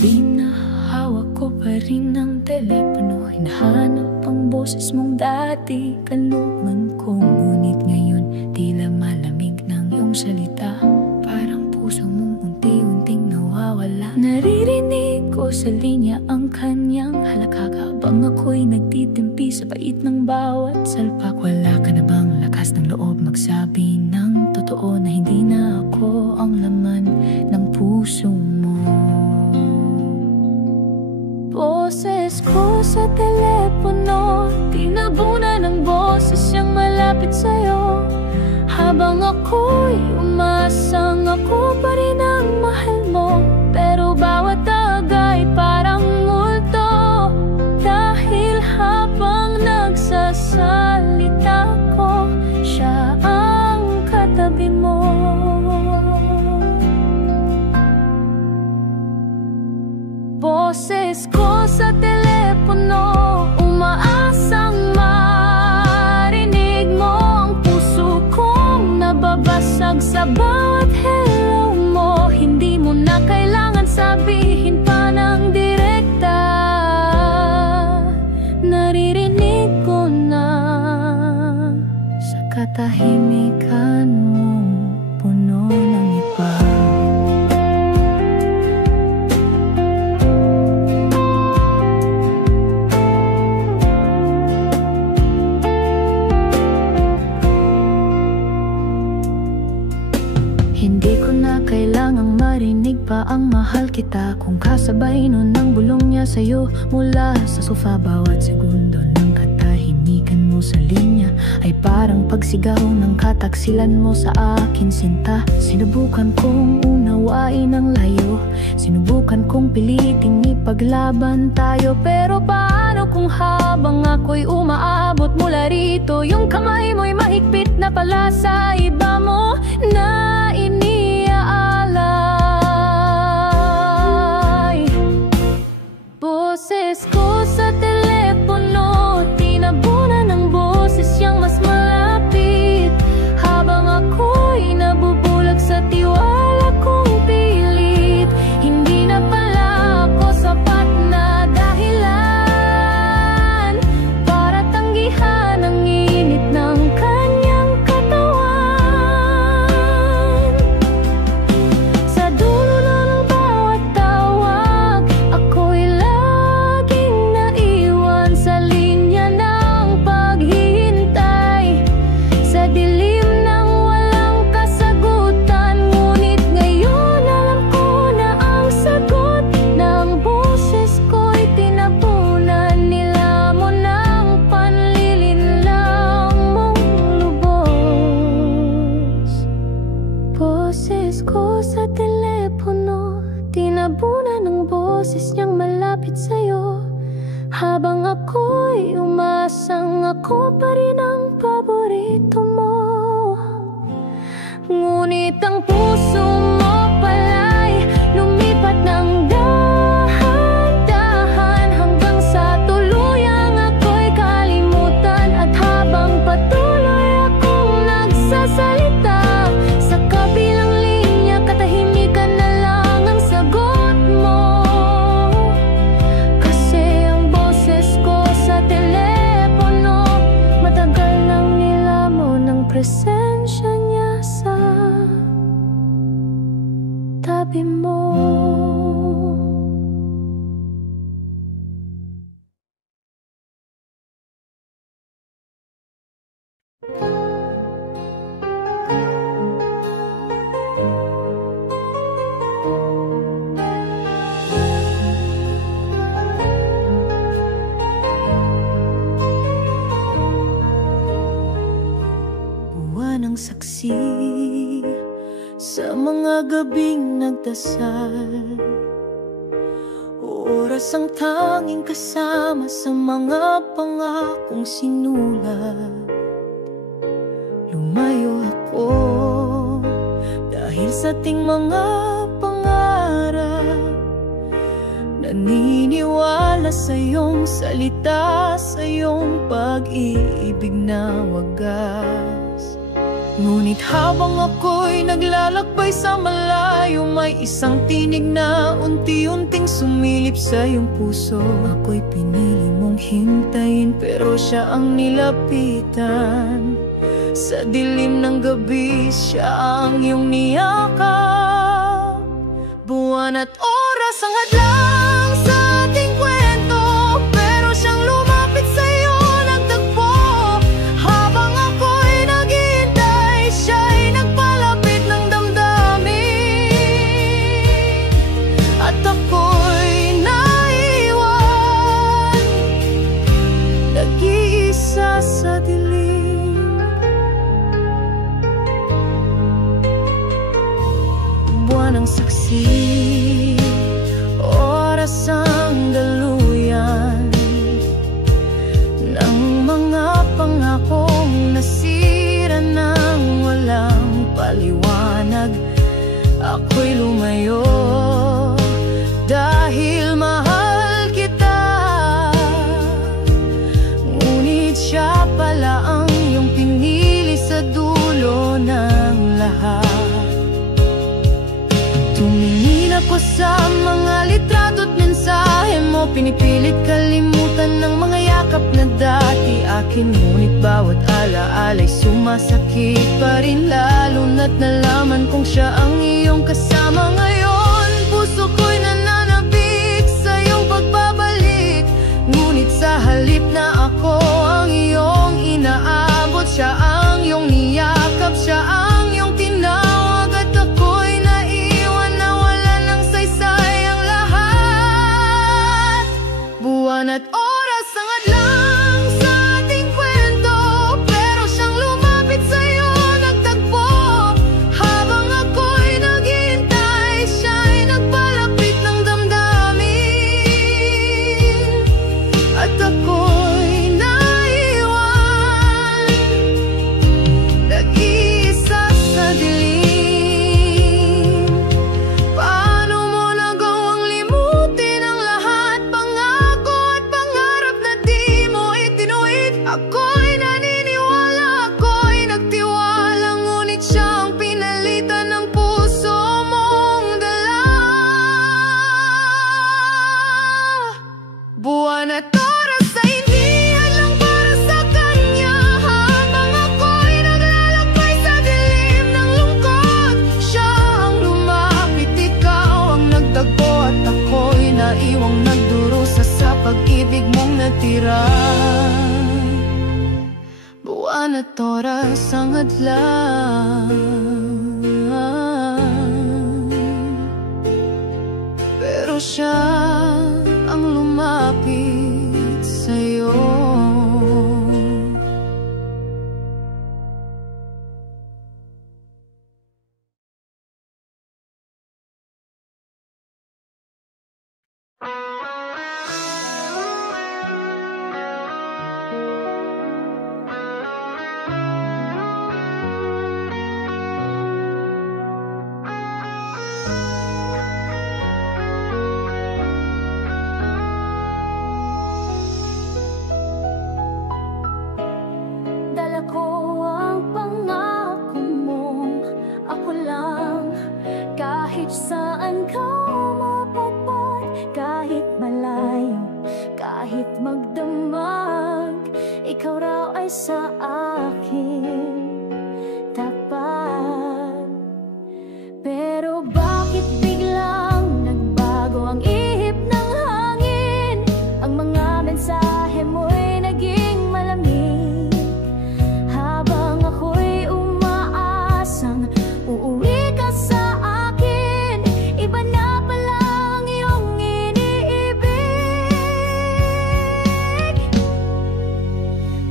gabi na hawak ko pa rin ang telepono, hinahanap ang boses mong dati kalooban ko. Ngunit ngayon tila malamig ng iyong salita, parang puso mong unti-unting nawawala. Naririnig ko sa linya ang kanyang halakaka, habang ako'y nagtitimpi sa pait ng bawat salpak. Wala ka na bang lakas ng loob magsabi ng totoo na hindi na ako ang laman ng puso mo? Boses ko sa telepono, tinabunan ng boses siyang malapit sa'yo. Habang ako'y umasang ako pa rin ang mahal mo, pero bawat tagay parang multo. Dahil habang nagsasalita ko, siya ang katabi mo. Boses ko sa telepono, umaasang marinig mo ang puso kong nababasag sa bawat hello mo. Hindi mo na kailangan sabihin pa ng direkta, naririnig ko na sa katahimikan mong puno ng iba. Hindi ko na kailangang marinig pa ang mahal kita, kung kasabay nun ang bulong niya sa'yo mula sa sofa. Bawat segundo ng katahimikan mo sa linya ay parang pagsigaw ng kataksilan mo sa akin, sinta. Sinubukan kong unawain ang layo, sinubukan kong piliting ipaglaban tayo. Pero paano kung habang ako'y umaabot mula rito, yung kamay mo'y mahigpit na pala sa iba mo na iniaalay. Boses ko sa telepono, tinabunan ng boses siyang mas malapit. Habang ako'y nabubulag sa tiwala kong pilit, hindi na pala ako sapat na dahilan para tanggihan ang init ng kanyang katawan. Sa dulo ng bawat tawag, ako'y laging naiwan sa linya ng paghihintay, sa dilim ng walang kasagutan. Ngunit ngayon alam ko na ang sagot ng boses ko'y tinabunan nila mo ng panlilinlang mong lubos. Boses ko sa telepono, tinabunan ng boses niyang malapit sa'yo. Habang ako'y umasang ako pa rin ang paborito mo. Ngunit ang puso mo pala'y lumipat ng dahan-dahan, hanggang sa tuluyang ako'y kalimutan. At habang patuloy akong nagsasalita, sa kabilang linya katahimikan na lang ang sagot mo. Kasi ang boses ko sa telepono, matagal nang nilamo ng presensya niya sa tabi mo. Buwan ang saksi sa mga gabing nagdasal, oras ang tanging kasama sa mga pangakong sinulat. Lumayo ako dahil sa ating mga pangarap, naniniwala sa iyong salita, sa iyong pag-ibig na wagas. Ngunit habang ako'y naglalakbay sa malayo, may isang tinig na unti-unting sumilip sa iyong puso. Ako'y pinili mong hintayin, pero siya ang nilapitan. Sa dilim ng gabi, siya ang iyong niyakap. Buwan at oras ang hadlang sa ating kwento, pero siyang lumapit sa'yo nagtagpo. Habang ako'y naghihintay, siya'y nagpalapit ng damdamin. At ako'y naiwan, nag-iisa sa dilim. Buwan ang saksi, oras ang daluyan ng mga pangakong nasira ng walang paliwanag. Ako'y lumayo dahil mahal kita, ngunit siya pala ang iyong pinili sa dulo ng lahat. Tumingin ako sa mga litrado't mensahe mo, pinipilit kalimutan ng mga yakap na dati akin. Ngunit bawat alaala'y sumasakit pa rin, lalo na't nalaman kong siya ang iyong kasama ngayon. Puso ko'y nananabik sa iyong pagbabalik, ngunit sa halip na ako ang iyong inaabot, siya ang iyong niyakap, siya ang iyong tinawag. At ako'y naiwan na wala ng saysay ang lahat. Buwan at oras ang hadlang sa ating kwento, pero siyang lumapit sa'yo nagtagpo. Habang ako'y naghihintay, siya'y nagpalapit ng damdamin. At ako'y naiwan, nag-iisa sa dilim. Paano mo nagawang limutin ang lahat? Pangako at pangarap na di mo itinuwid. Ako'y naniniwala, ako'y nagtiwala, ngunit siya ang pinalitan ng puso mong dala. Buwan at oras ay hindi hadlang para sa kanya. Habang ako'y naglalakbay sa dilim ng lungkot, siya ang lumapit, ikaw ang nagtagpo. At ako'y naiwang nagdurusa sa pag-ibig mong natira. Buwan at oras ang hadlang, pero siya ang lumapit sa'yo. Dala ko ang pangako mong ako lang, kahit saan ka mapadpad, kahit malayo, kahit magdamag, ikaw raw ay sa akin tapat. Pero bakit biglang nagbago ang ihip ng hangin? Ang mga mensahe mo'y naging malamig, habang ako'y umaasang uuwi ka sa akin. Iba na pala ang iyong iniibig.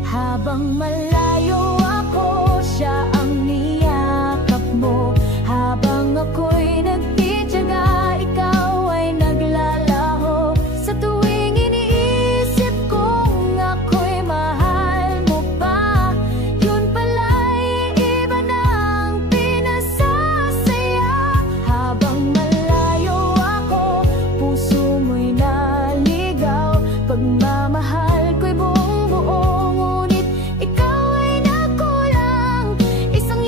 Habang malayo ako, siya ang niyakap mo. Habang ako'y nagtitiyaga, ikaw ay naglalaho. Sa tuwing iniisip kong ako'y mahal mo pa, yun pala'y iba na ang pinasasaya. Habang malayo ako, puso mo'y naligaw. Pagmamahal ko'y buong buo, ngunit ikaw ay nagkulang. Isang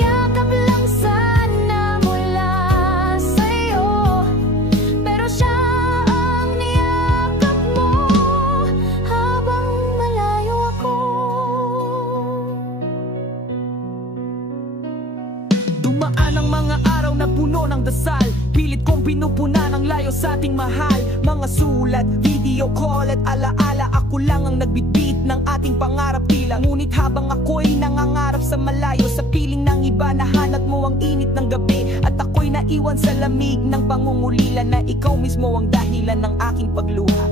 sa ating mahal. Mga sulat, video call at alaala, ako lang ang nagbibit ng ating pangarap tila. Ngunit habang ako'y nangangarap sa malayo, sa piling ng iba nahanap mo ang init ng gabi. At ako'y naiwan sa lamig ng pangungulila, na ikaw mismo ang dahilan ng aking pagluha.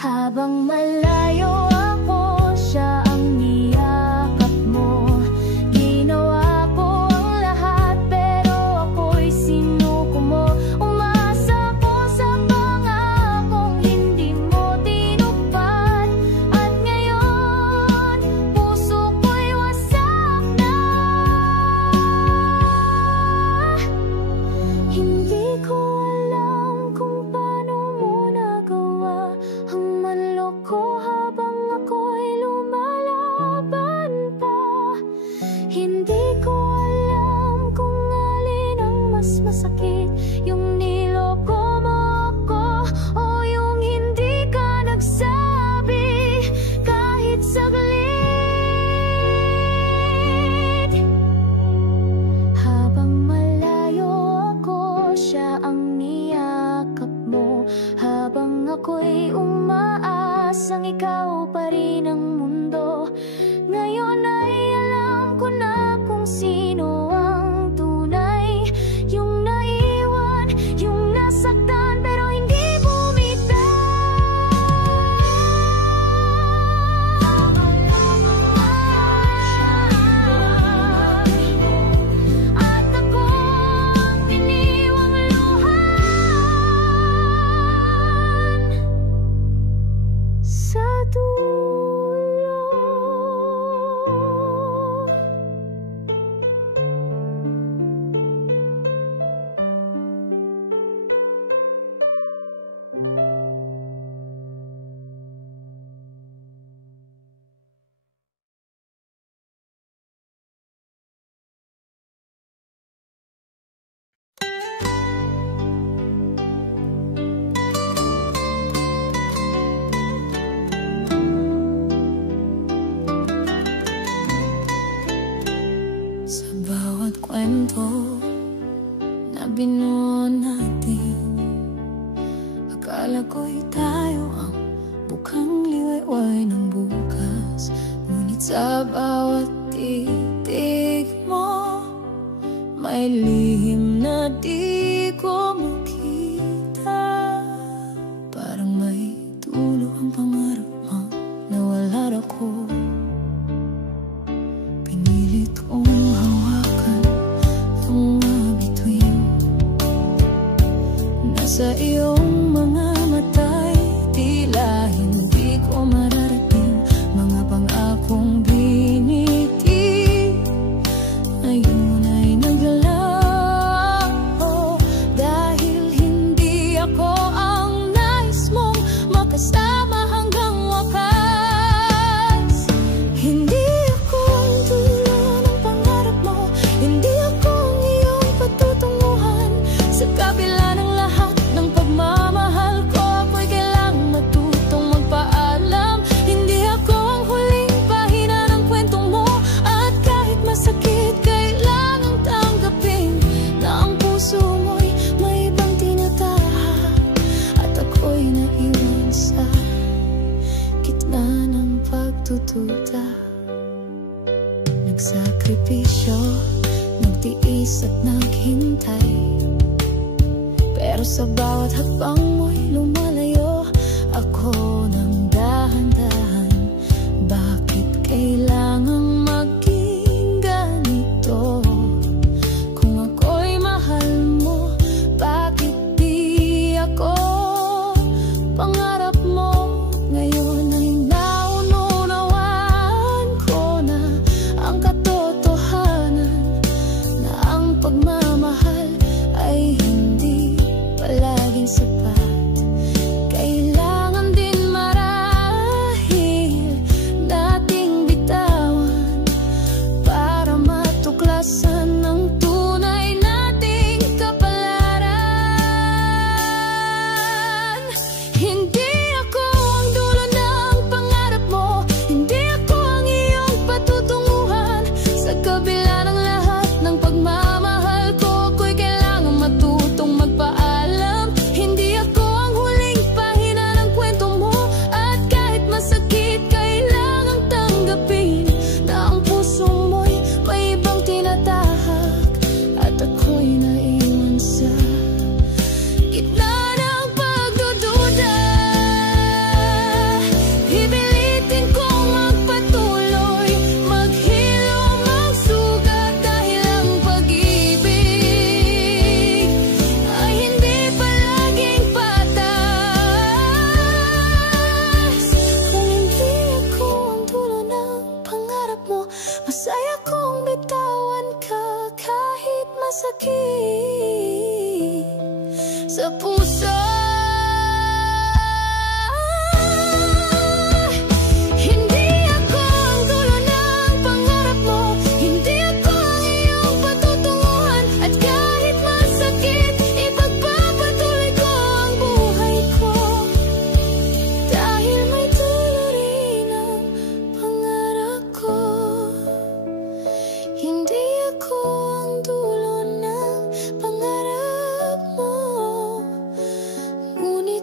Habang malayo ako, siya ang niyakap mo. Ginawa ko ang lahat, pero ako'y sinuko mo. Umasa ko sa pangakong hindi mo tinupad. At ngayon, puso ko'y wasak na. Hindi ko alam kung paano mo nagawa ang manloko habang ako'y lumalaban pa. Hindi ko alam kung alin ang mas masakit, yung niloko mo ako o yung hindi ka nagsabi kahit saglit. Habang malayo ako, siya ang niyakap mo. Habang ako'y umaasang ikaw pa rin ang mundo. Ngayon ay alam ko na kung sino ang tunay, yung naiwan, yung nasaktan pero hindi bumitaw. At ako ang iniwang luhan sa dulo. Sa bawat kwento na binuo natin, akala ko'y tayo ang bukang liwayway ng bukas. Ngunit sa bawat titig mo, may lihim na di ko makita. Parang may dulo ang pangarap mo na wala ako. Pinilit kong hawakan ang mga bituin. Nasa iyong mga mata'y tila hindi ko mararating. Mga pangakong biniti ngayon ay naglalaho, dahil hindi ako ang nais mong makasama hanggang wakas. Hindi ako ang dulo ng pangarap mo, hindi ako ang iyong patutunguhan. Sa kabila ng lahat ng pagmamahal ko, ako'y kailangang matutong magpaalam. Hindi ako ang huling pahina ng kwentong mo, at kahit masakit, kailangang tanggapin na ang puso mo'y may ibang tinatahak. At ako'y naiwan sa gitna ng pagtututa. Nagsakripisyo, nagtiis at naghintay, pero sa bawat hakbang mo'y lumalayo ako ng dahan-dahan. Bakit kailangang maging ganito? Kung ako'y mahal mo, bakit di ako pangarap mo? Ngayon ay naunawaan ko na ang katotohanan, na ang pagmamahal ay hindi palaging sapat. Kailangan din marahil nating bitawan para matuklasan ang tunay nating kapalaran. Hindi ako ang dulo ng pangarap mo, hindi ako ang iyong patutunguhan. Sa kabila ng lahat ng pagmamahal ko, ako'y kailangang matutong magpaalam.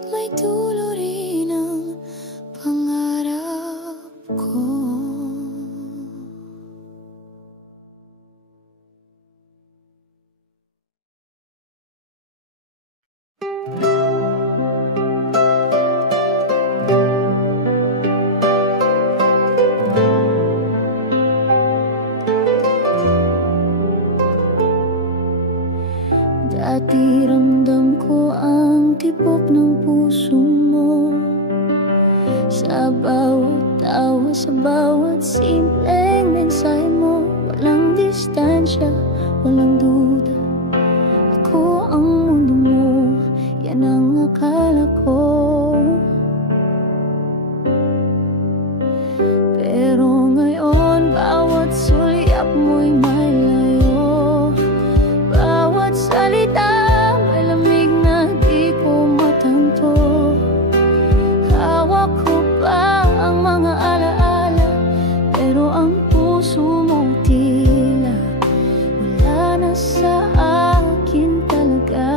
may dulo rin ang pangarap ko. Dati ramdam ko ang tibok ng puso mo, sa bawat tawa, sa bawat simpleng mensahe mo. Walang distansya, walang duda, ako ang mundo mo, yan ang akala ko. Pero ngayon, bawat sulyap mo'y may layo, bawat salita may lamig na di ko matanto. Hawak ko pa ang mga alaala, pero ang puso mo tila wala na sa akin talaga.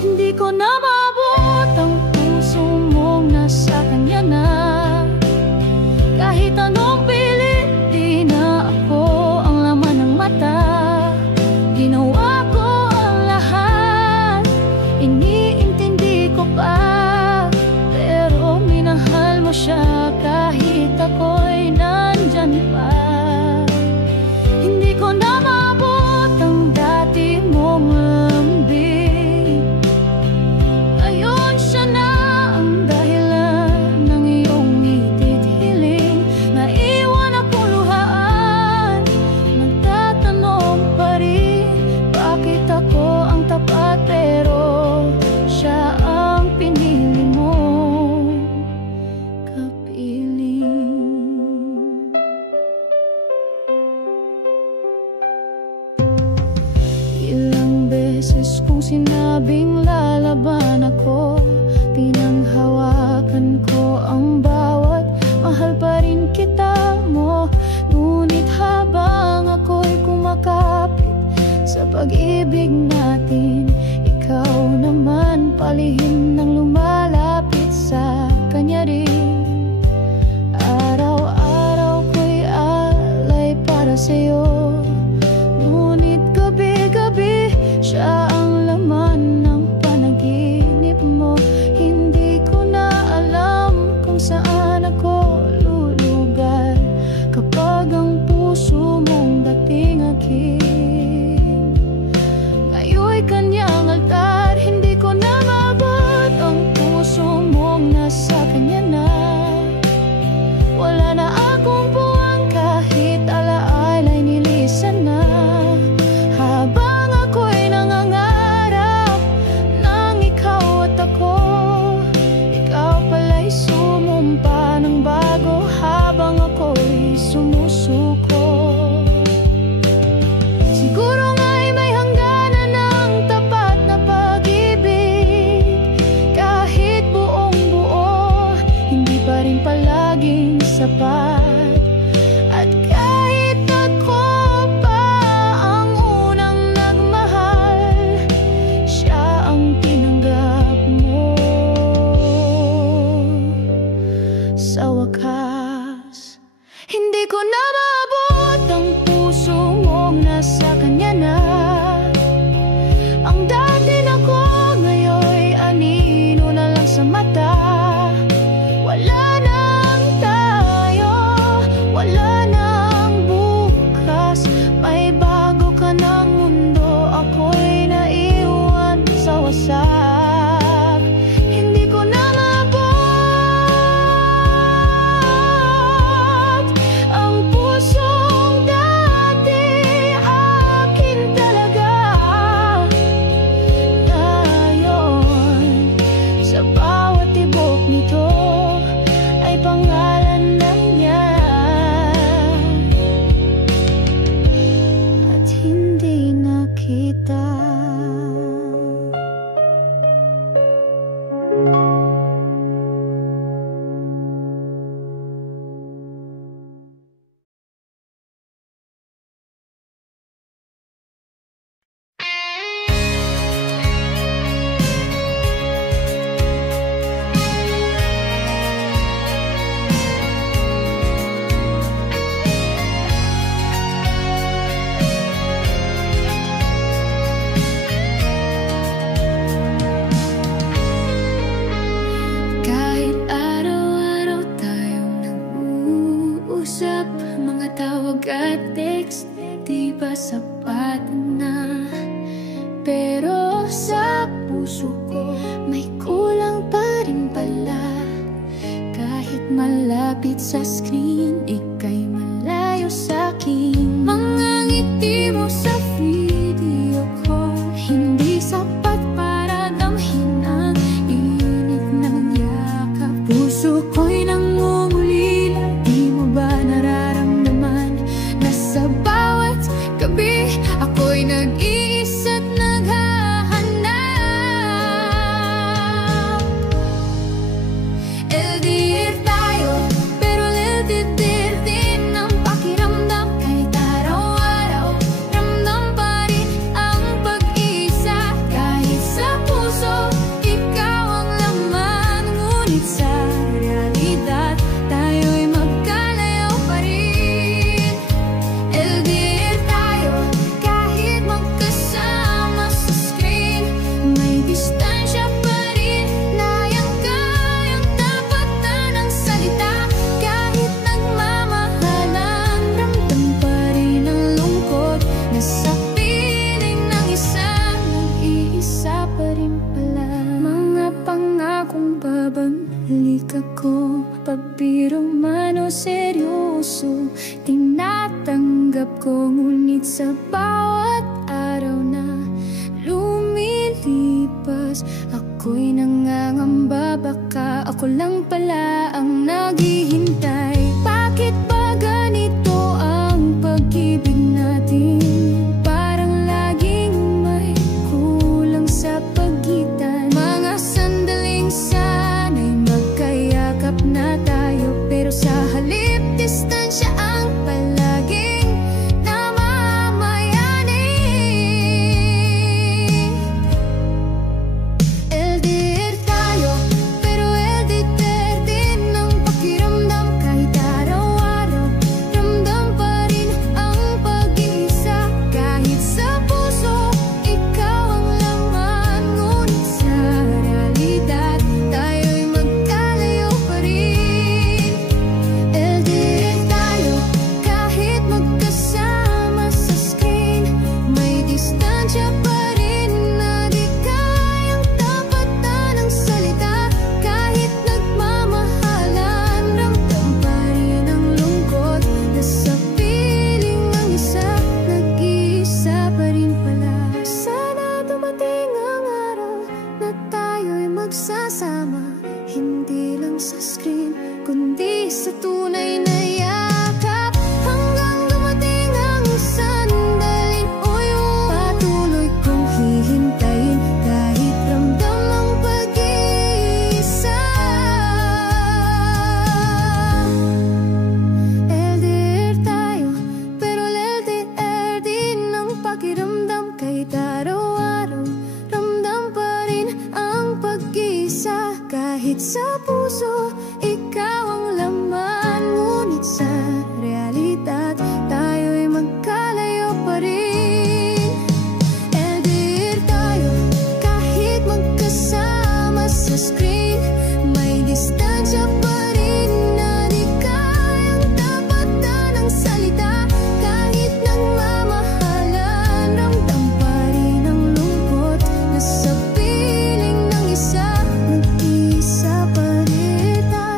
Hindi ko na maabot ang puso mong nasa kanya na. Kahit anong pilit, di na ako ang laman ng mata. Ginawa ko ang lahat, iniintindi ko pa, pero minahal mo siya kahit ako'y nandyan pa. Hindi ko na maabot ang dati mong lambing, may kulang pa rin pala. Kahit malapit sa screen, ika'y malayo sa'kin. Mga ngiti mo sa video call, hindi sapat para damhin ang init ng yakap. Puso ko'y nangungulila, di mo ba nararamdaman na sa bawat gabi ako'y nag-iisa't naghahanap. LDR tayo, pero LDR din ang pakiramdam. Kahit araw-araw, ramdam pa rin ang pag-isa. Kahit sa puso, ikaw ang laman. Ngunit sa realidad, tayo'y magkalayo pa rin. LDR tayo, kahit magkasama sa screen, may distansya pa rin. Nayang-kayang tapatan ang salita. Kahit nagmamahalan, ramdam pa rin ang lungkot. Nasa piling ng isa, nag-iisa pa rin pala. Mga pangakong babalik ako, pagbiro man o seryoso, tinatanggap ko. Ngunit sa bawat araw na lumilipas, ako'y nangangamba, baka ako lang pala ang naghihintay. Bakit ba ganito ang pag-ibig natin? Parang laging may kulang sa pagitan. Mga sandaling sana'y magkayakap na tayo, pero sa halip distansya ang palaging namamayani. LDR tayo, pero LDR din ang pakiramdam. Kahit araw-araw, ramdam pa rin ang pag-iisa. Kahit sa puso, ikaw ang laman. Ngunit sa realidad, tayo'y magkalayo pa rin. LDR tayo, kahit magkasama sa screen, may distansya pa rin na di kayang tapatan ang salita. Kahit nagmamahalan, ramdam pa rin ang lungkot. Nasa piling ng isa, nag-iisa pa rin pala. Sana dumating ang araw na tayo'y magsasama, hindi lang sa screen, kundi sa tunay na yakap. Hanggang dumating ang sandaling patuloy kong hihintayin. Kahit ramdam ang pag-iisa. LDR tayo, pero LDR din ang pakiramdam. Kahit araw-araw, ramdam pa rin ang pag-isa. Kahit sa puso, ikaw ang laman. Ngunit sa realidad, tayo'y magkalayo pa rin. LDR tayo, kahit magkasama sa screen, may distansya pa rin na di kayang tapatan ang salita. Kahit nagmamahalan, ramdam pa rin ang lungkot. Nasa piling ng isa, nag-iisa pa rin tayo.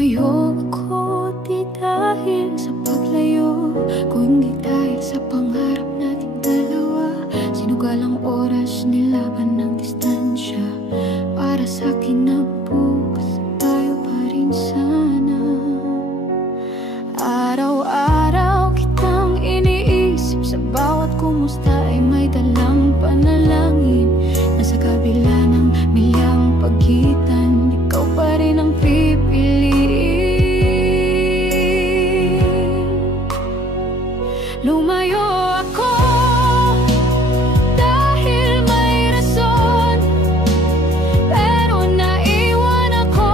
Lumayo ako di dahil sa paglayo, kundi dahil sa pangarap nating dalawa. Sinugal ang oras, nilaban ng distansya. Para sa'kin na bukas tayo pa rin sana. Araw-araw kitang iniisip, sa bawat kumusta ay may dalang panalangin. Nasa kabila ng milyang pagitan, ikaw pa rin ang pipiliin. Lumayo ako dahil may rason, pero naiwan ako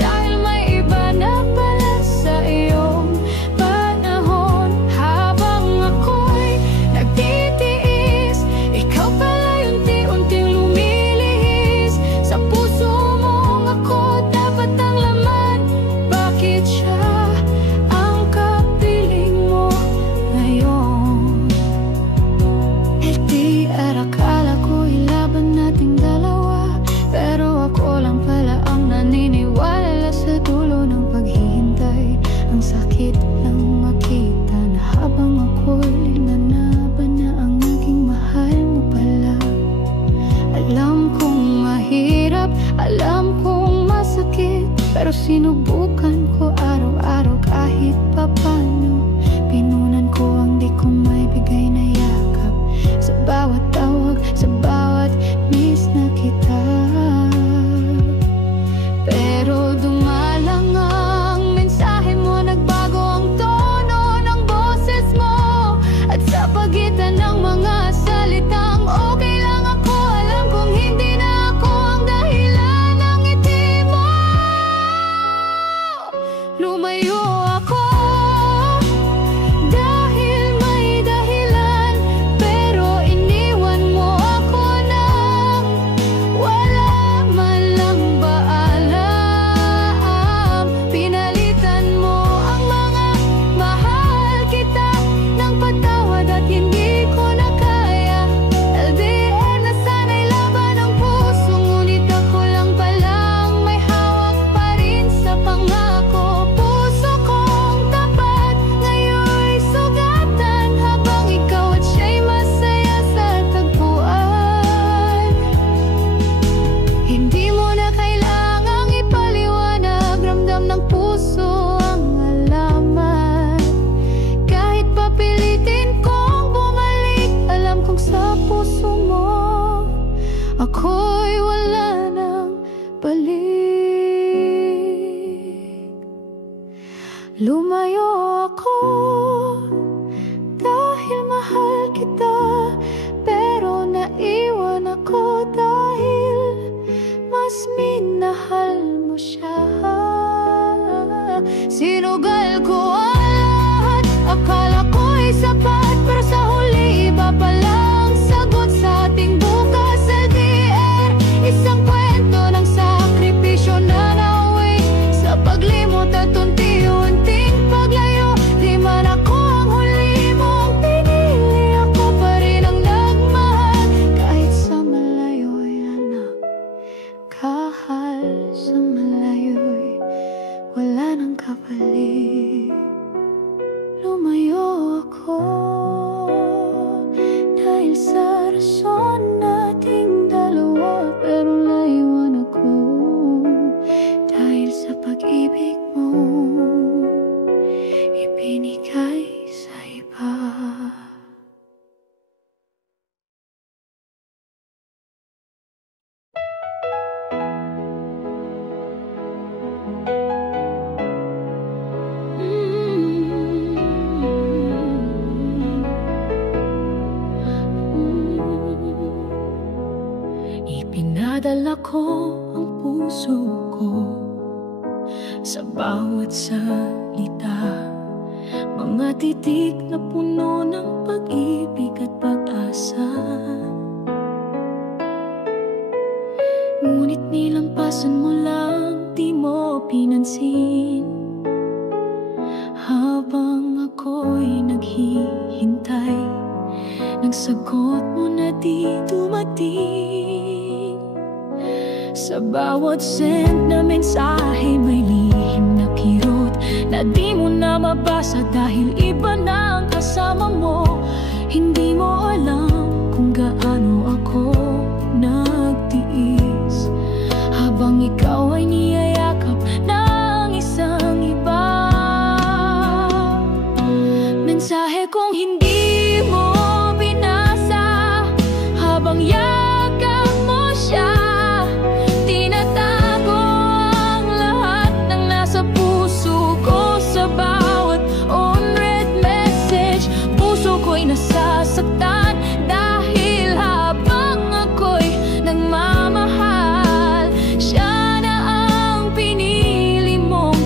dahil may iba na pala sa iyong panahon. Habang ako'y nagtitiis, ikaw pala unti-unting lumilihis. Sa puso mong ako dapat ang laman, bakit siya ang kapiling mo ngayon? LDR, akala ko'y laban nating dalawa, pero ako lang pala ang naniniwala sa dulo ng paghihintay. Ang sakit ng makita na habang ako'y nanaban na ang naging mahal mo pala. Alam kong mahirap, alam kong masakit, pero sinubukan ko araw-araw kahit papano. Pinunan ko ang di ko maibigay na yakap, sa bawat tawag, sa bawat miss na kita. Pero dumalang ang mensahe mo, nagbago ang tono ng boses mo. At sa pagitan ng mga salitang okay lang ako, alam kong hindi na ako ang dahilan ng ngiti mo. Lumayo ako dahil may dahilan, pero iniwan mo ako nang wala man lang paalam. Pinalitan mo ang mga mahal kita ng patawad at hindi ko na kaya. LDR na sana'y laban ang puso, ngunit ako lang palang may hawak pa rin sa pangako. Puso kong tapat ngayon'y sugatan, habang ikaw at siya'y masaya sa tagpuan. Hindi mo na kailangang ipaliwanag, ramdam ng puso ang alaman. Kahit papilitin kong bumalik, alam kong sa puso mo ako'y wala nang balik. Lumayo ako dahil mahal kita, pero naiwan ako dahil mas minahal mo siya. Sinugal ko ang lahat, akala ko'y sapat, pero sa huli iba palang sagot sa ating bukas. LDR, isang kwento ng sakripisyo na nauwi sa paglimot at unti-unting paglayo. Di man ako ang huli mong pinili, ako pa rin ang nagmahal kahit sa malayo'y anak. Kahal sa malayo'y wala nang kapalit. Lumayo ako dahil sa rason nating dalawa, pero naiwan ako dahil sa pag-ibig mo ibinigay sa iba. Ipinadala ko ang puso ko sa bawat salita, mga titik na puno ng pag-ibig at pag-asa. Ngunit nilampasan mo lang, di mo pinansin, habang ako'y naghihintay ng sagot mo na di dumating. Sa bawat send na mensahe may lihim na pag-asa dahil iba na ang kasama mo. Hindi mo alam kung gaano ako nagtiis habang ikaw ay niyayakap ng isang iba. Mensahe kong hindi mo binasa habang yakap mo siya. Tinatago ang lahat ng nasa puso ko sa bawat unread message. Puso ko'y nasasaktan dahil habang ako'y nagmamahal, siya na ang pinili mong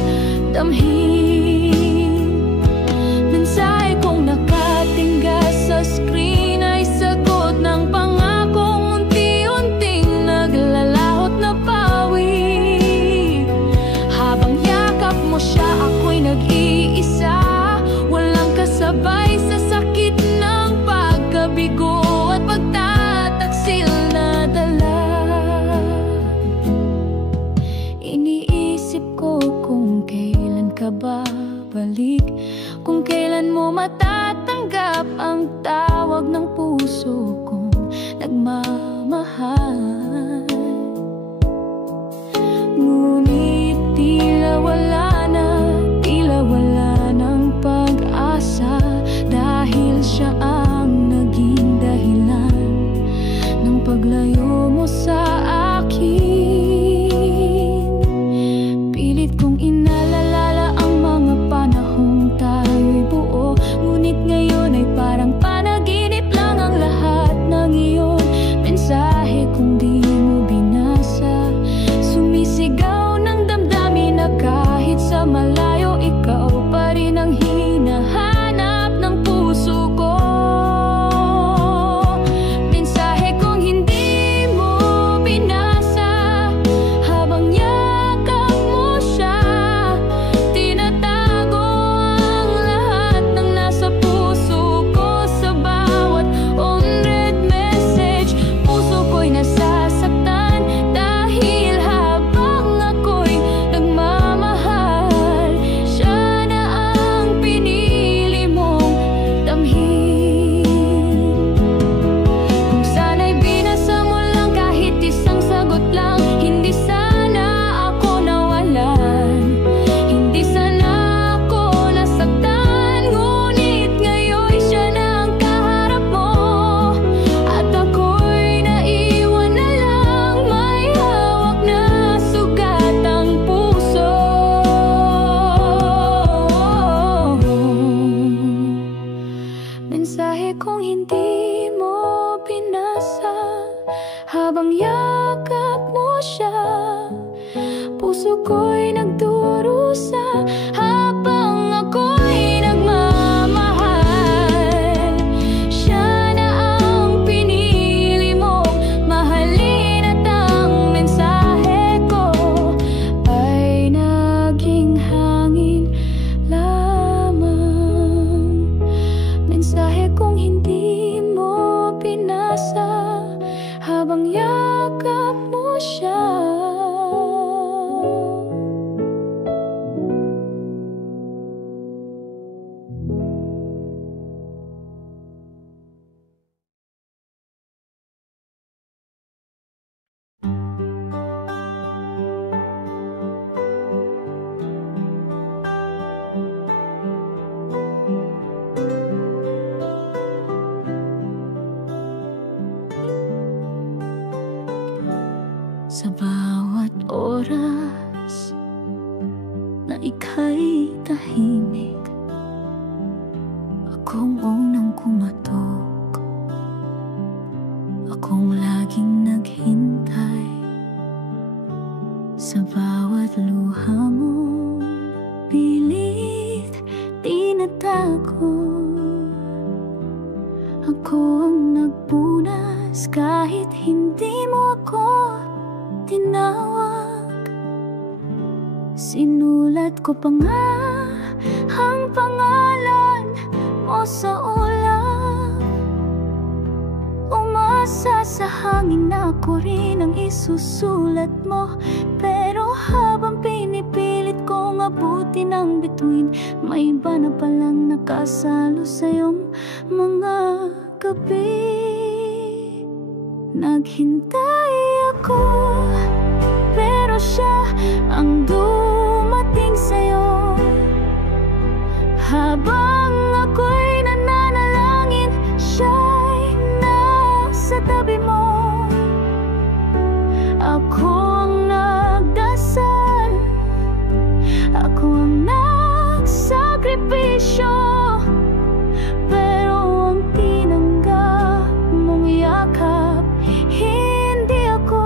damhin. Mensahe kong nakatingga sa screen ay sagot ng pangakong unti-unting naglalahot na pawi. Habang yakap mo siya, ako'y nag-iisa, walang kasabay sa sakit ng pagkabigo at pagtataksil na dala. Iniisip ko kung kailan ka babalik, kung kailan mo matatanggap ang tawag ng puso kong nagmamahal. Ngunit tila wala ng pag-asa dahil siya ang naging dahilan ng paglayo mo sa akin. Pilit kong inaalala ang mga panahong tayo'y buo, ngunit ngayon ay parang panaginip lang ang lahat ng iyon. Mensahe kong di mo binasa, sumisigaw ng damdamin na kahit sa malayo, ikaw pa rin ang hinahanap ng puso ko. Mensahe kong hindi mo binasa habang yakap mo siya. Tinatago ang lahat ng nasa puso ko sa bawat unread message. Puso ko'y nasasaktan dahil habang ako'y nagmamahal, siya na ang pinili mong damhin. Kung sana'y binasa mo lang kahit isang sagot lang, hindi sana ako nawalan, hindi sana ako nasaktan. Ngunit ngayon siya na ang kaharap mo at ako'y naiwan na lang may hawak na sugatang puso. Mensahe kong hindi mo binasa habang yakap mo siya. Puso ko'y nagdurusa habang ako'y nagmamahal. Siya na ang pinili mong mahalin at ang mensahe ko ay naging hangin lamang. Mensahe kong hindi mo binasa habang yakap mo siya. Sa bawat oras na ika'y tahimik, akong unang kumatok, akong laging naghintay. Sa bawat luha mo, pilit tinatago, ako ang nagpunas kahit hindi mo ako tinawag. Sinulat ko pa nga ang pangalan mo sa ulap, umasa sa hangin na ako rin ang isusulat mo. Pero habang pinipilit kong abutin ang bituin. May iba na palang nakasalo sa iyong mga gabi. Naghintay ako, pero siya ang dumating sa'yo. Habang ako'y nananalangin, siya'y nasa tabi mo. Ako ang nagdasal, ako ang nagsakripisyo, pero ang tinanggap mong yakap, hindi ako.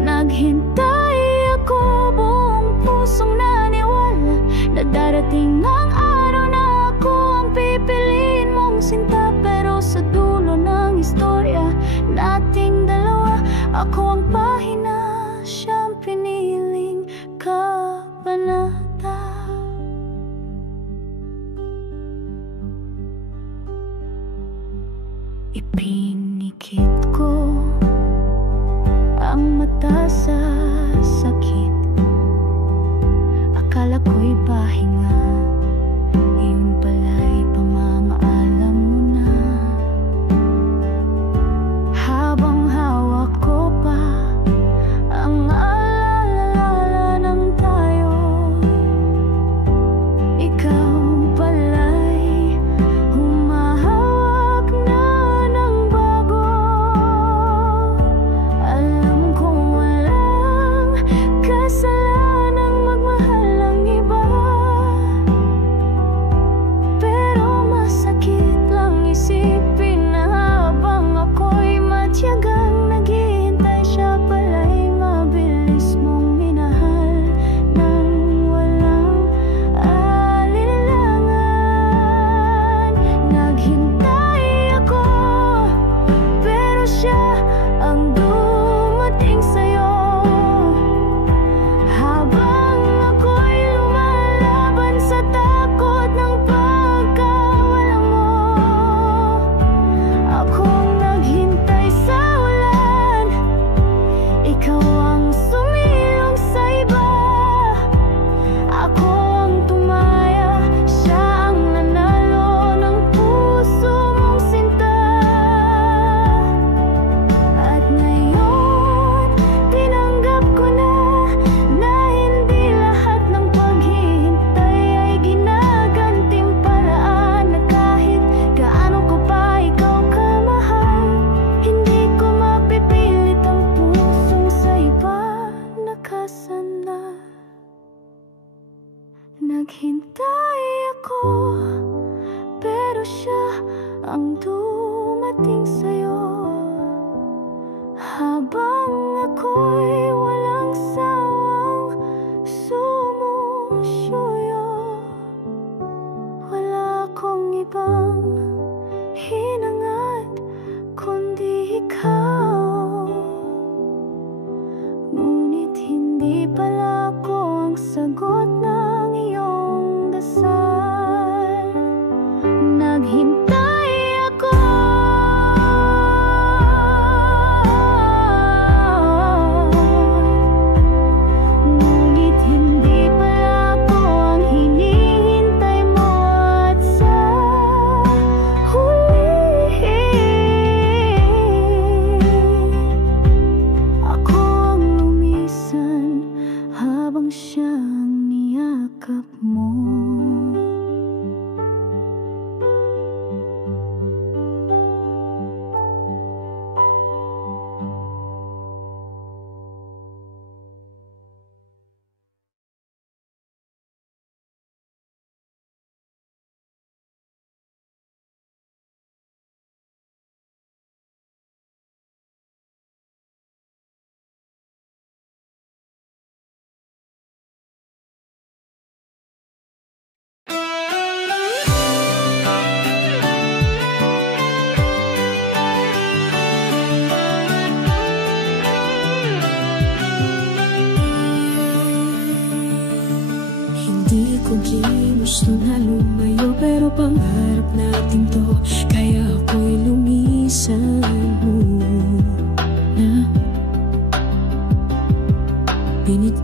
Naghintay ako, buong pusong naniwala na darating ang araw na ako ang pipiliin mong sinta. Pero sa dulo ng istorya nating dalawa, ako ang pahina, siyang piniling kabanata. Ipinikit ko ang mata sa sakit. Akala ko'y pahinga, yung pala'y pamamaalam mo na. Habang hawak ko pa ang alala ng tayo, ikaw pala'y humahawak na ng bago. Alam kong walang kasalanang magmahal ang iba, pero masakit lang isipin na habang ako'y matyagang naghihintay, siya pala'y mabilis mong minahal nang walang alinlangan. Naghintay ako, pero siya ang dumating sa'yo. Habang ako'y lumalaban sa takot ng pagkawala mo, ako ang naghintay sa ulan, ikaw ang sumilong sa iba. Ako ang tumaya, siya ang nanalo ng puso mong sinta. At ngayon, tinanggap ko na hindi lahat ng paghihintay ay ginagantimpalaan. Na kahit gaano ko pa ikaw kamahal, hindi ko mapipilit ang pusong sa iba nakasandal. Naghintay ako, pero siya ang dumating sa'yo. Habang ako'y walang sawang sumusuyo, wala akong ibang hinangad kundi ikaw. Ngunit hindi pala ako ang sagot ng iyong dasal. Naghintay ako, ngunit hindi pala ako ang hinihintay mo. At sa huli, ako ang lumisan habang siyang niyakap mo. Gusto na lumayo pero pangarap natin to, kaya ako'y lumisan muna.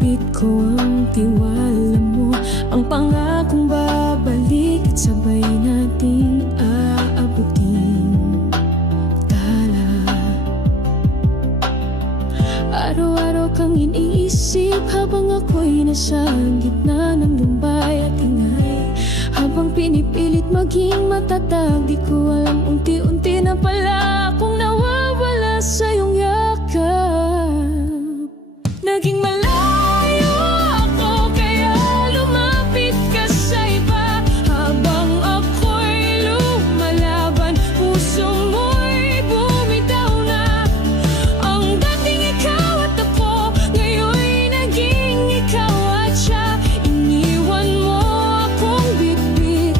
Ginapit ko ang tiwala mo, ang pangakong babalik at sabay nating aabutin tala. Araw-araw kang iniisip habang ako'y nasa gitna ng lumbay at ingay. Habang pinipilit maging matatag, di ko alam unti-unti na pala akong nawawala sa iyong yakap. Naging malayo ako kaya lumapit ka sa iba. Habang ako'y lumalaban, puso mo'y bumitaw na. Ang dating ikaw at ako, ngayon'y naging ikaw at siya. Iniwan mo akong bitbit,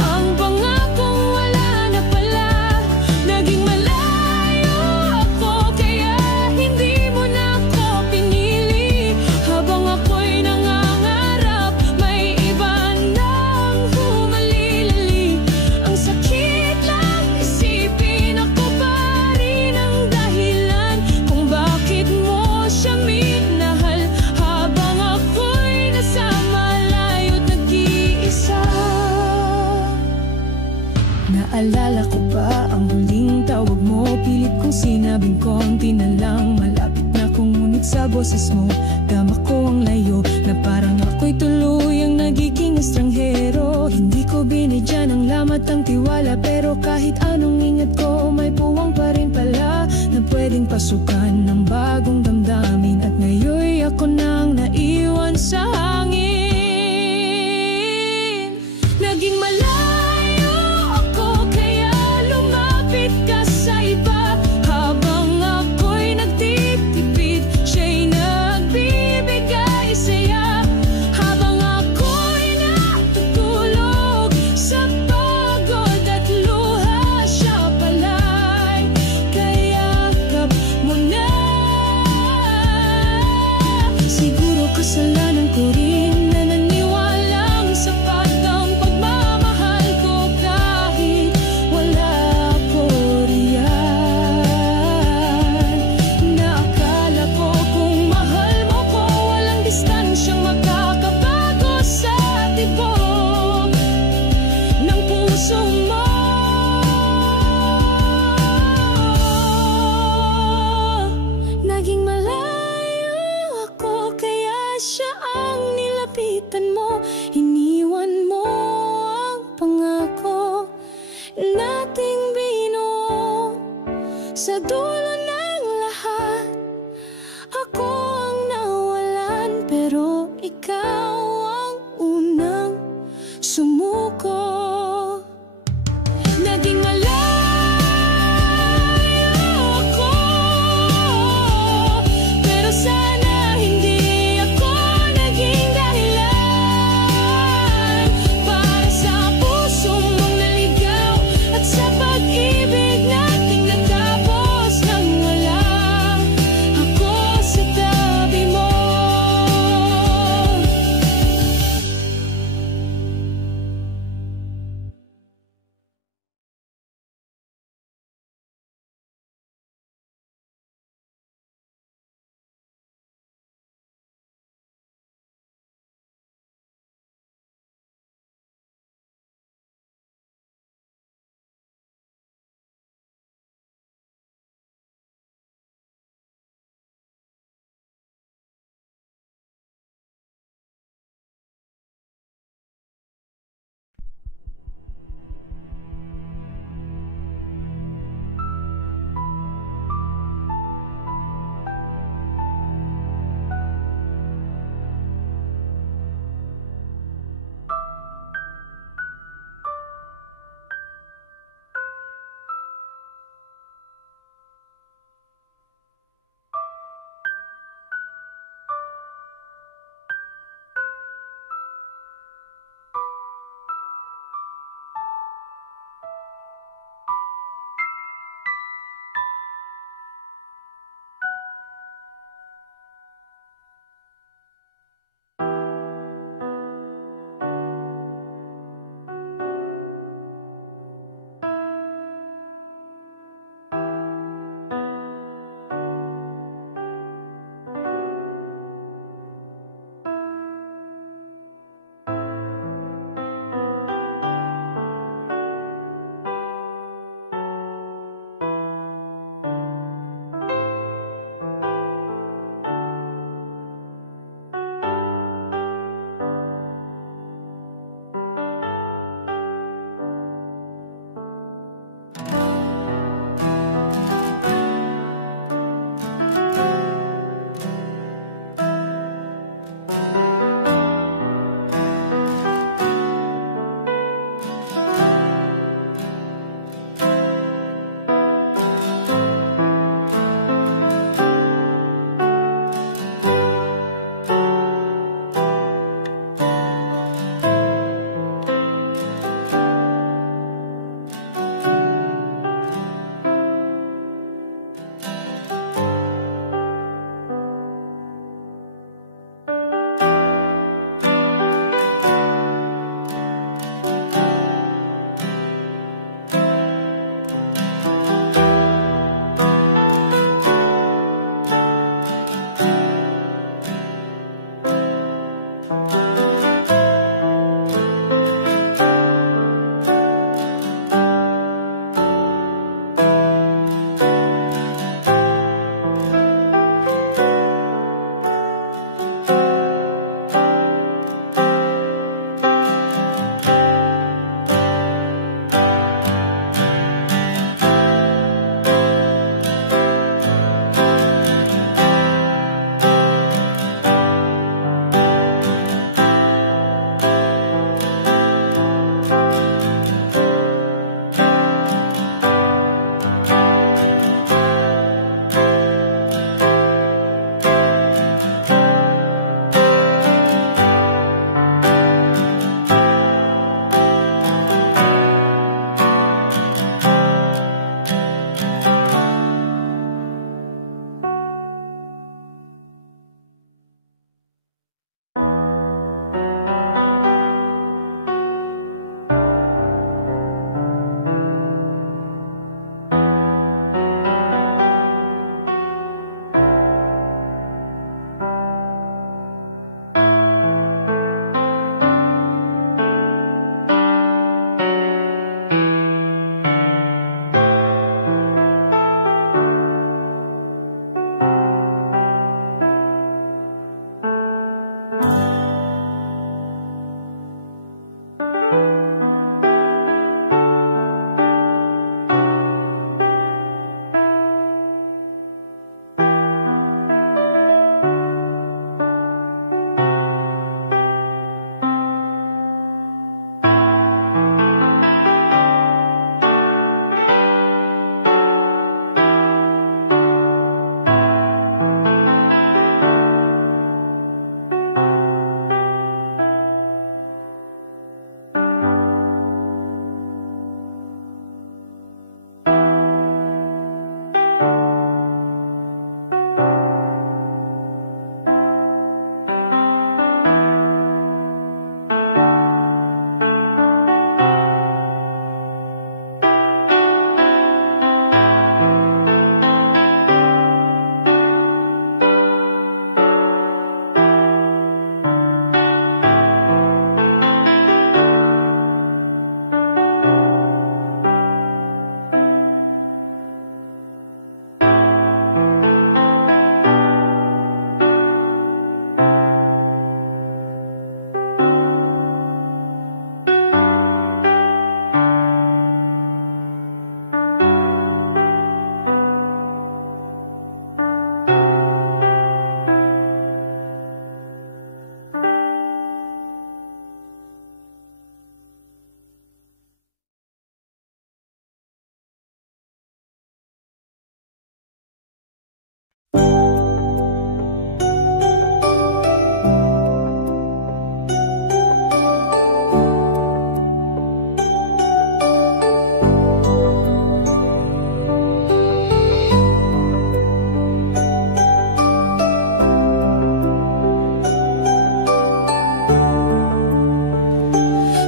ang pangakong wala na pala. Naging malayo ako kaya hindi mo na ako pinili. Habang ako'y nangangarap, may iba nang humalilali. Ang sakit lang isipin, ako pa rin ang dahilan kung bakit mo siya minahal. Habang ako'y nasa malayo't nag-iisa. Naalala ko pa ang huling tawag mo, pilit kong sinabing konti na lang. Malapit na kong ngunit sa boses mo, dama ko ang layo, na parang ako'y tuluyang nagiging estranghero. Hindi ko binidyan ang lamat ang tiwala, pero kahit anong ingat ko, may puwang pa rin pala na pwedeng pasukan ng bagong damdamin. At ngayoy ako nang naiwan sa hangin. Naging malayo ako kaya lumapit ka sa iba. Habang ako'y nagtitipid, siya'y nagbibigay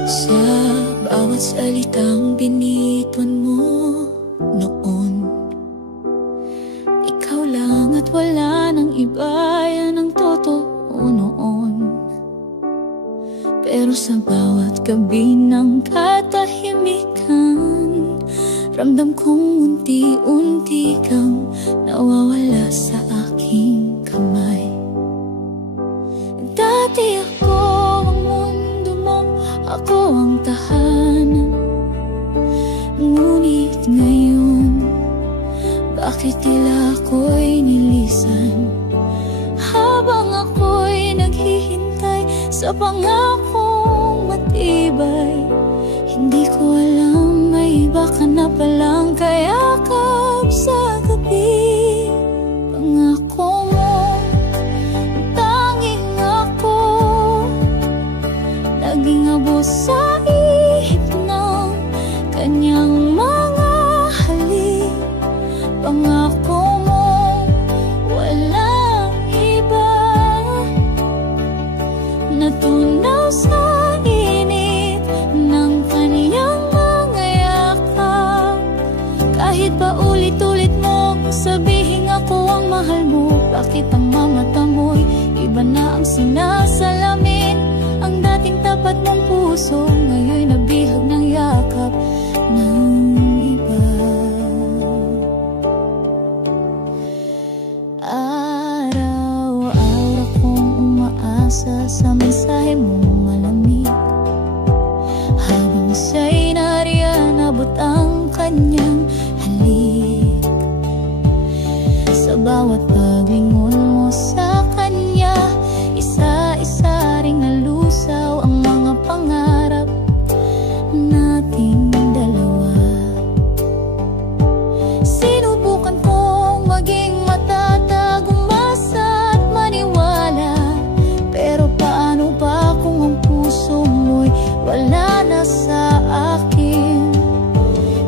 Sa bawat salitang binitawan mo noon, ikaw lang at wala nang iba, yan ang totoo noon. Pero sa bawat gabi ng katahimikan, ramdam kong unti-unti kang nawawala sa aking kamay. Dati ako ang mundo mo, ako ang tahanan. Ngunit ngayon, bakit tila ako'y nilisan? Habang ako'y naghihintay sa pangakong matibay, hindi ko alam may iba ka na palang kayakap sa gabi. Pangako mo, tanging ako, naging abo sa ihip ng kanyang mga halik. Pangako mo, walang iba, natunaw sa init ng kaniyang mga yakap. Kahit pa ulit-ulit mong sabihin ako ang mahal mo, bakit ang mga mata mo'y iba na ang sinasalamin? Ang dating tapat mong puso ngayon'y nabihag ng yakap ng iba. Araw-araw akong umaasa sa mensahe mong malamig, habang siya'y nariyan abot ang kanyang halik. Sa bawat paglingon mo sa kanya, isa-isa ring nalusaw ang mga pangarap nating dalawa. Sinubukan kong maging matatag, umasa at maniwala, pero paano pa kung ang puso mo'y wala na sa akin?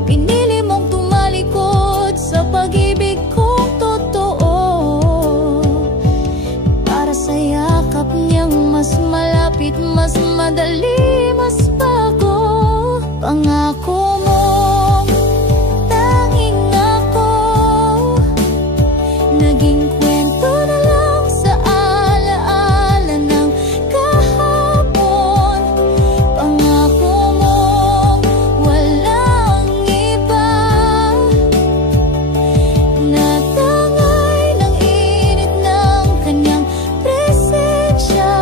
Pinili mong tumalikod sa pag-ibig kong totoo, para sa yakap niyang mas malapit, mas madali, mas bago. Pangako mo, tanging ako, naging kwento na lang sa alaala ng kahapon. Pangako mo, walang iba, natangay ng init ng kanyang presensya.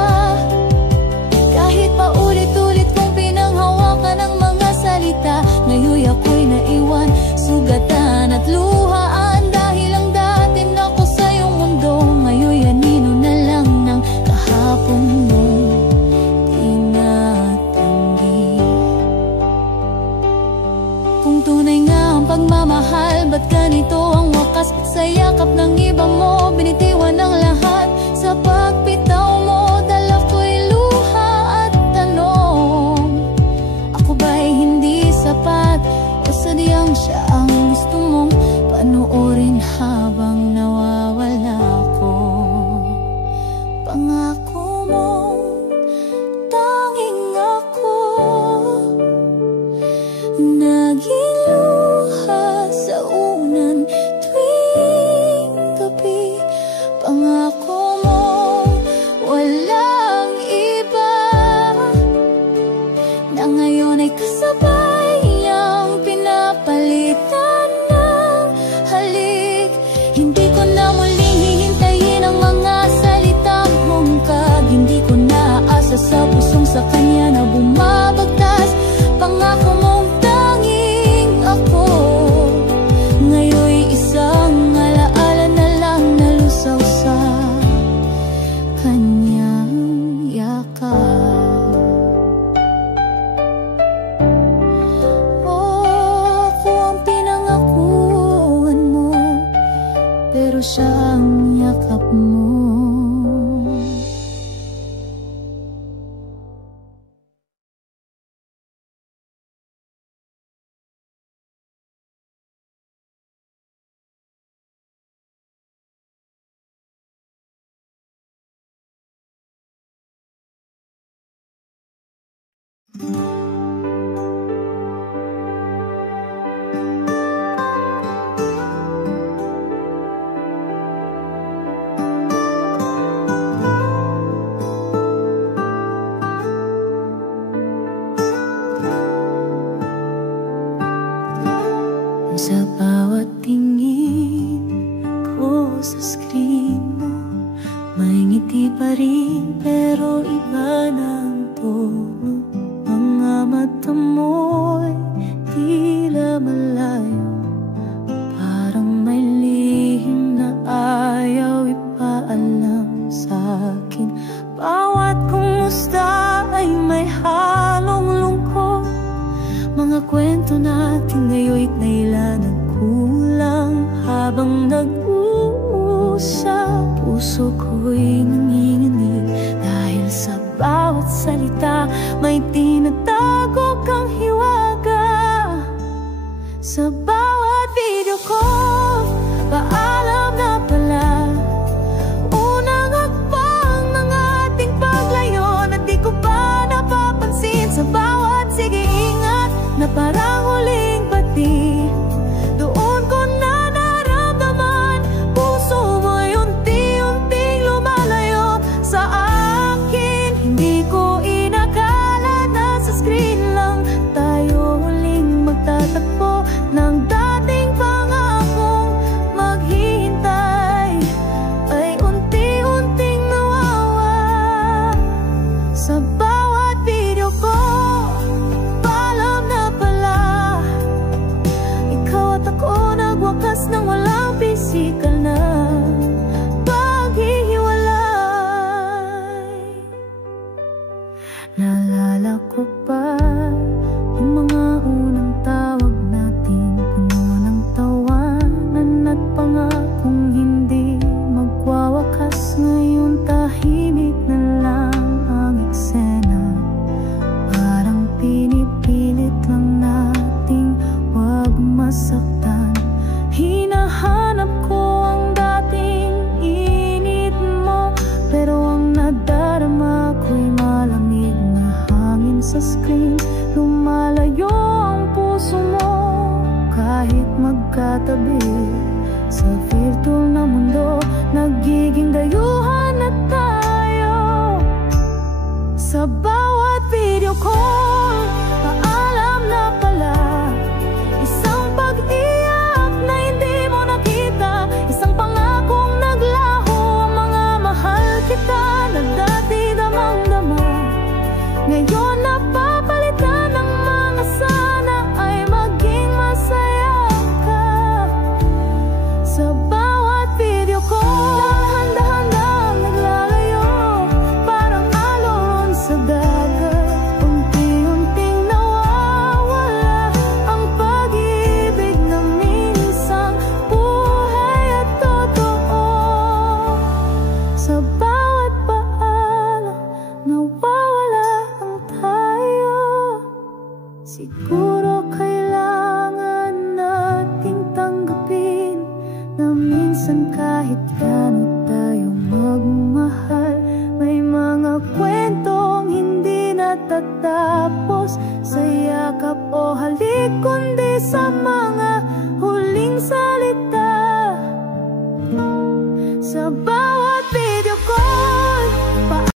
Kahit pa ulit-ulit kong pinanghawakan ng mga salita, ngayon ako'y naiwan, sugatan at luhaan. Dahil ang dati ako sa iyong mundo, ngayon anino na lang ng kahapon mong tinatanggi. Kung tunay nga ang pagmamahal, ba't ganito ang wakas? Ba't sa yakap ng iba mo binitiwan ang lahat? Sa pagpitaw mo, dala ko'y luha at tanong. Ako ba'y hindi sapat, o sadyang siya ang gusto mong panoorin habang nawawala ko? Pangako mo, tanging ako, naging luha sa unan tuwing gabi. Pangako mo, kwento natin ngayon'y tila nagkulang. Habang nag-uusap, puso ko'y nanginginig, dahil sa bawat salita may tinatago kang hiwaga. Sa bawat video call, paalam na pala, unang hakbang ng ating paglayo na di ko pa napapansin. Sa bawat sige ingat na parang huling bati, doon ko na naramdaman puso mo'y unti-unting lumalayo sa akin. Hindi ko inakala na sa screen lang tayo huling magtatagpo ng dating pangakong maghihintay ay unti-unting nawawa. Sa bawat video ko, paalam na pala, ikaw at ako nagwakas ng walang pisikal na paghihiwalay. Naalala ko pa yung mga unang tawag natin, puno ng tawanan at pangakong hindi magwawakas. Ngayon tahimik na lang ang eksena, parang pinipilit lang nating wag masaktan. Hinahanap ko ang dating init mo, pero ang nadarama ko'y malamig na hangin sa screen. Lumalayo ang puso mo kahit magkatabi, sa virtual na mundo nagiging dayuhan na tayo. Sa bawat video call, paalam na pala, isang pag-iyak na hindi mo nakita, isang pangakong naglaho. Ang mga mahal kita na dati damang-dama, ngayon napapalitan ng mga sana ay maging masaya ka. Sa bawat video ko, dahan-dahan naglalayo, parang alon sa dagat. Unti-unting nawawala ang pag-ibig na minsang buhay at totoo. Sa bawat paalam, nawawala ang tayo. Siguro kailangan nating tanggapin na minsan kahit gaano tayo magmahal, may mga kwentong hindi natatapos.